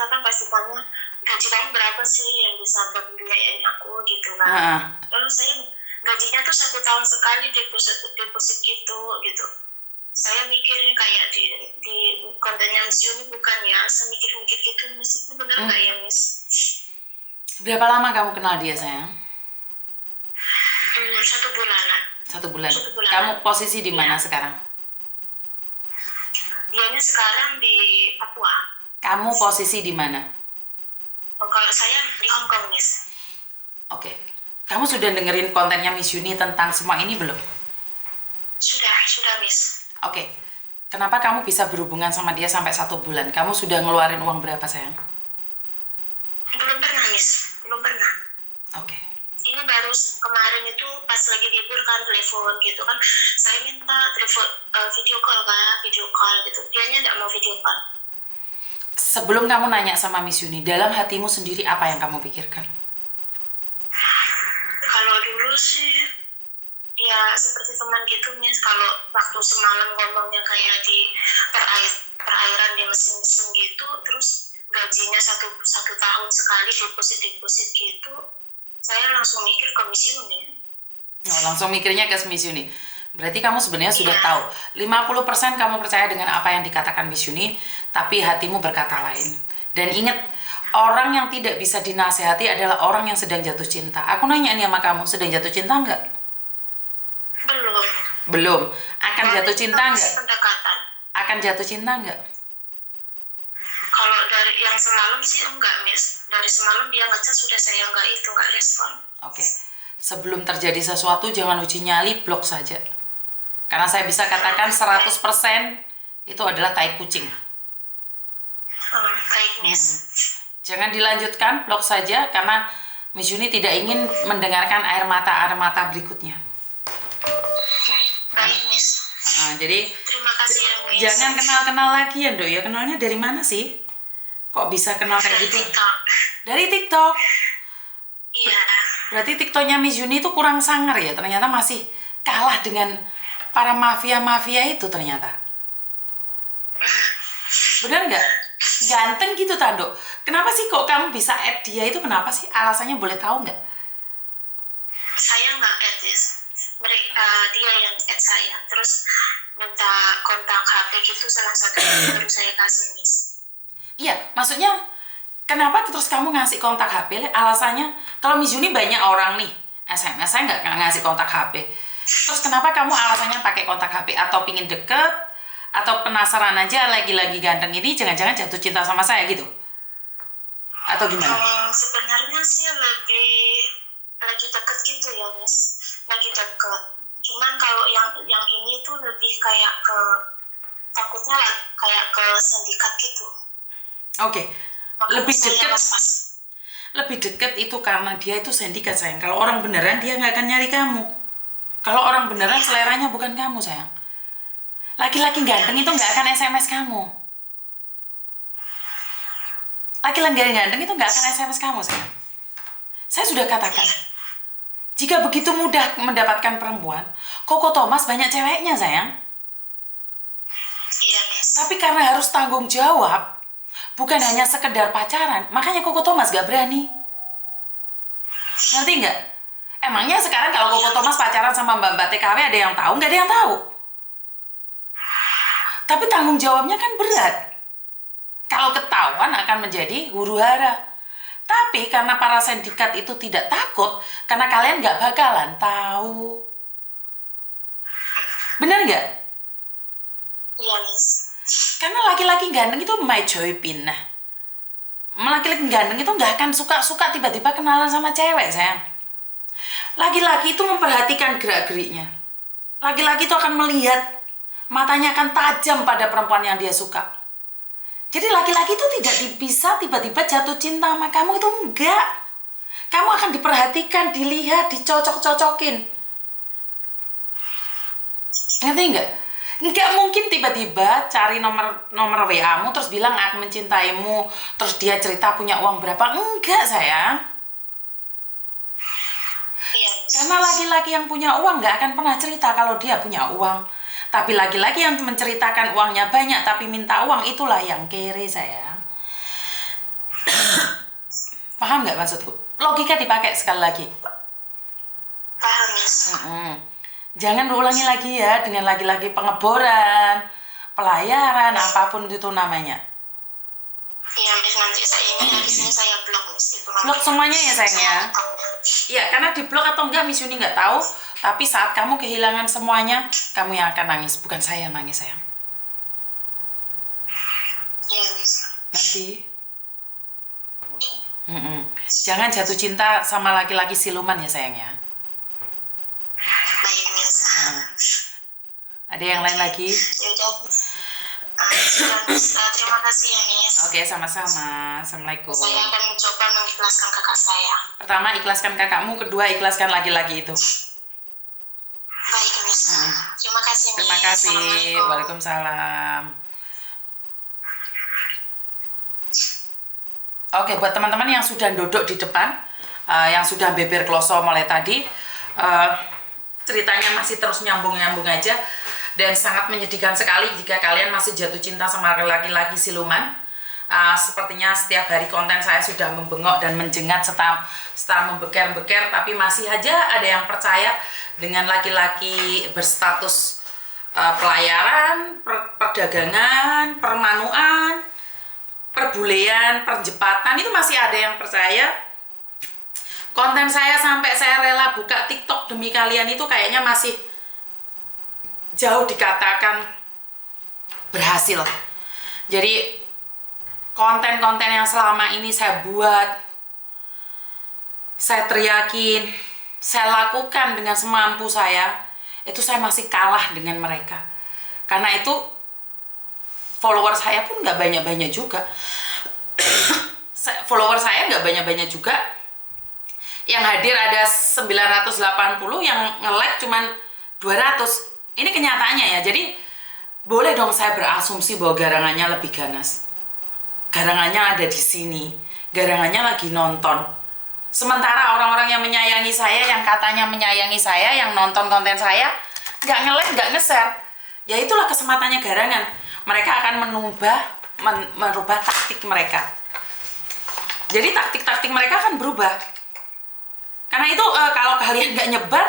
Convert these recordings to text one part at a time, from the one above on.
cerita kan pasti tanya, gaji kamu berapa sih yang bisa membiayain aku gitu kan. Lalu saya gajinya tuh 1 tahun sekali deposit gitu. Saya mikirnya kayak di kontennya Miss Yuni bukan ya, saya mikir-mikir gitu, Miss itu bener nggak ya Miss? Berapa lama kamu kenal dia sayang? 1 bulanan. 1 bulan. 1 bulanan. Kamu posisi di mana sekarang? Dianya sekarang di Papua. Kamu posisi di mana? Oh, kalau saya di Hong Kong, Miss. Oke. Kamu sudah dengerin kontennya Miss Yuni tentang semua ini belum? Sudah, Miss. Oke. Kenapa kamu bisa berhubungan sama dia sampai 1 bulan? Kamu sudah ngeluarin uang berapa sayang? Belum pernah, Miss. Belum pernah. Oke. Ini baru kemarin itu pas lagi libur kan telepon gitu kan. Saya minta telepon video call gitu. Dianya nggak mau video call. Sebelum kamu nanya sama Miss Yuni, dalam hatimu sendiri apa yang kamu pikirkan? Kalau dulu sih ya seperti teman gitu, Miss. Kalau waktu semalam ngomongnya kayak di perairan di mesin-mesin gitu, terus gajinya satu tahun sekali deposit gitu, saya langsung mikir ke Miss Yuni. Oh, langsung mikirnya ke Miss Yuni. Berarti kamu sebenarnya sudah tahu 50% kamu percaya dengan apa yang dikatakan Miss Yuni, tapi hatimu berkata lain. Dan ingat, orang yang tidak bisa dinasehati adalah orang yang sedang jatuh cinta. Aku nanya nih sama kamu, sedang jatuh cinta enggak? Belum. Akan jatuh cinta enggak? Pendekatan. Akan jatuh cinta enggak? Kalau dari yang semalam sih enggak, Miss. Dari semalam dia ngechat sudah saya enggak respon. Oke. Sebelum terjadi sesuatu jangan uji nyali, blok saja. Karena saya bisa katakan 100% itu adalah tai kucing. Baik, Miss. Jangan dilanjutkan, blok saja karena Miss Yuni tidak ingin mendengarkan air mata berikutnya. Baik, Miss. Jadi terima kasih ya, Miss. Jangan kenal-kenal lagi ya, Dok. Ya, kenalnya dari mana sih? Kok bisa kenal kayak gitu? TikTok. Dari TikTok. Iya. Berarti TikToknya Miss Yuni itu kurang sangar ya. Ternyata masih kalah dengan para mafia-mafia itu ternyata. Bener nggak? Ganteng gitu, Tando. Kenapa sih kok kamu bisa add dia itu? Kenapa sih? Alasannya boleh tahu nggak? Saya nggak add dia yang add saya. Terus minta kontak HP gitu, salah satu baru saya kasih, Miss. Iya, maksudnya kenapa terus kamu ngasih kontak HP? Alasannya, kalau Miss Yuni banyak orang nih SMS, saya nggak ngasih kontak HP. Terus kenapa kamu alasannya pakai kontak HP? Atau pingin deket? Atau penasaran aja lagi-lagi ganteng ini jangan-jangan jatuh cinta sama saya gitu? Atau gimana? Sebenarnya sih lagi deket gitu ya, Miss. Lagi deket. Cuman kalau yang ini tuh lebih kayak ke takutnya kayak ke sindikat gitu. Oke. Lebih deket itu karena dia itu sindikat, sayang. Kalau orang beneran dia nggak akan nyari kamu. Kalau orang beneran seleranya bukan kamu, sayang. Laki-laki ganteng itu nggak akan SMS kamu. Laki-laki ganteng itu nggak akan SMS kamu, sayang. Saya sudah katakan, jika begitu mudah mendapatkan perempuan, Koko Thomas banyak ceweknya, sayang. Iya, Miss. Tapi karena harus tanggung jawab, bukan hanya sekedar pacaran, makanya Koko Thomas gak berani. Ngerti nggak? Emangnya sekarang kalau Koko Thomas pacaran sama Mbak TKW ada yang tahu? Nggak ada yang tahu. Tapi tanggung jawabnya kan berat. Kalau ketahuan akan menjadi huru hara. Tapi karena para sindikat itu tidak takut, karena kalian nggak bakalan tahu. Bener nggak? Iya, Miss. Karena laki-laki ganteng itu my joy pin. Nah, laki-laki ganteng itu nggak akan suka tiba-tiba kenalan sama cewek, sayang. Laki-laki itu memperhatikan gerak-geriknya. Laki-laki itu akan melihat, matanya akan tajam pada perempuan yang dia suka. Jadi laki-laki itu tidak bisa tiba-tiba jatuh cinta sama kamu, itu enggak. Kamu akan diperhatikan, dilihat, dicocok-cocokin. Ngerti enggak? Enggak mungkin tiba-tiba cari nomor WA-mu terus bilang aku mencintaimu, terus dia cerita punya uang berapa. Enggak, sayang. Karena laki-laki yang punya uang nggak akan pernah cerita kalau dia punya uang. Tapi laki-laki yang menceritakan uangnya banyak tapi minta uang, itulah yang kere, sayang. Paham nggak maksudku? Logika dipakai sekali lagi. Paham, Miss. Jangan ulangi lagi ya dengan laki-laki pengeboran, pelayaran, apapun itu namanya. Iya, Miss, nanti habis ini saya blok, Miss. Blok semuanya ya sayang ya. Iya, karena di blok atau enggak Miss Yuni nggak tahu, tapi saat kamu kehilangan semuanya, kamu yang akan nangis, bukan saya yang nangis sayang. Iya, Miss. Ngerti? Jangan jatuh cinta sama laki-laki siluman ya sayang ya. Baik, Miss. Ada yang lain lagi? Yaudah, Miss. Terima kasih ya, Miss. Oke, sama-sama. Assalamualaikum. Saya akan mencoba mengikhlaskan kakak saya. Pertama, ikhlaskan kakakmu. Kedua, ikhlaskan laki-laki itu. Baik, Miss. Terima kasih, Miss. Terima kasih. Waalaikumsalam. Oke, buat teman-teman yang sudah duduk di depan, yang sudah beber kloso mulai tadi, ceritanya masih terus nyambung-nyambung aja, dan sangat menyedihkan sekali jika kalian masih jatuh cinta sama laki-laki siluman. Sepertinya setiap hari konten saya sudah membengok dan menjengat setelah membeker-beker, tapi masih aja ada yang percaya dengan laki-laki berstatus pelayaran, perdagangan, permanuan, perbulean, perjepatan, itu masih ada yang percaya. Konten saya sampai saya rela buka TikTok demi kalian itu kayaknya masih jauh dikatakan berhasil. Jadi konten-konten yang selama ini saya buat, saya teriakin, saya lakukan dengan semampu saya, itu saya masih kalah dengan mereka. Karena itu follower saya pun nggak banyak-banyak juga. Follower saya nggak banyak-banyak juga. Yang hadir ada 980, yang nge-like cuman 200. Ini kenyataannya ya. Jadi boleh dong saya berasumsi bahwa garangannya lebih ganas. Garangannya ada di sini. Garangannya lagi nonton. Sementara orang-orang yang menyayangi saya, yang katanya menyayangi saya, yang nonton konten saya, nggak nge-like, nggak nge-share. Ya itulah kesempatannya garangan. Mereka akan merubah taktik mereka. Jadi taktik-taktik mereka akan berubah. Karena itu kalau kalian nggak nyebar,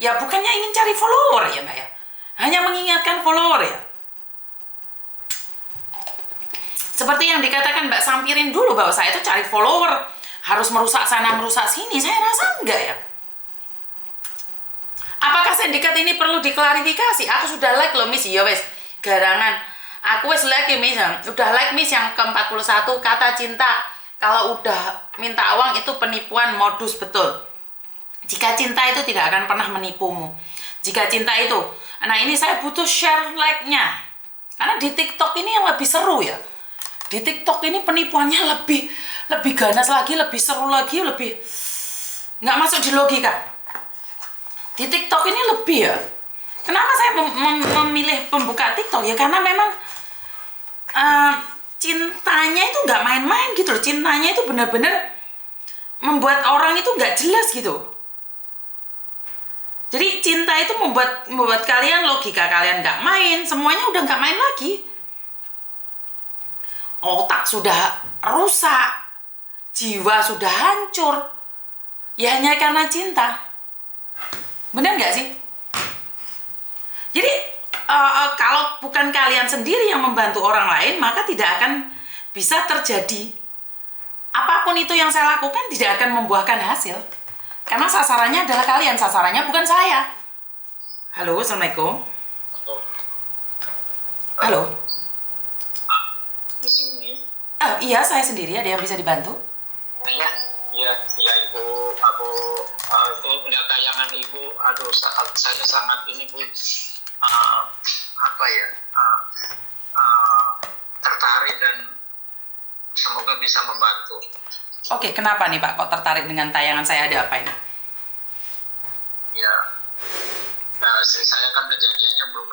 ya bukannya ingin cari follower ya Mbak ya. Hanya mengingatkan follower ya. Seperti yang dikatakan Mbak Sampirin dulu bahwa saya itu cari follower, harus merusak sana merusak sini. Saya rasa enggak ya. Apakah sindikat ini perlu diklarifikasi? Aku sudah like loh Miss, ya wes. Garangan. Aku wes like Miss, udah like Miss yang ke-41, kata cinta. Kalau udah minta uang itu penipuan, modus, betul. Jika cinta itu tidak akan pernah menipumu. Jika cinta itu, nah ini saya butuh share like-nya. Karena di TikTok ini yang lebih seru ya. Di TikTok ini penipuannya lebih ganas lagi, lebih seru lagi, lebih nggak masuk di logika. Di TikTok ini lebih ya. Kenapa saya memilih pembuka TikTok ya? Karena memang cintanya itu nggak main-main gitu loh. Cintanya itu benar-benar membuat orang itu nggak jelas gitu. Jadi cinta itu membuat kalian, logika kalian nggak main, semuanya udah nggak main lagi. Otak sudah rusak, jiwa sudah hancur, ya hanya karena cinta. Benar nggak sih? Jadi kalau bukan kalian sendiri yang membantu orang lain, maka tidak akan bisa terjadi. Apapun itu yang saya lakukan tidak akan membuahkan hasil. Karena sasarannya adalah kalian, sasarannya bukan saya. Halo, Assalamualaikum. Halo. Iya, saya sendiri. Ada yang bisa dibantu? Iya, Ibu. Aku itu nggak tayangan Ibu. Aduh, saya sangat ini Bu. Tertarik dan semoga bisa membantu. Oke, kenapa nih Pak kok tertarik dengan tayangan saya, ada apa ini? Ya, istri saya kan kejadiannya belum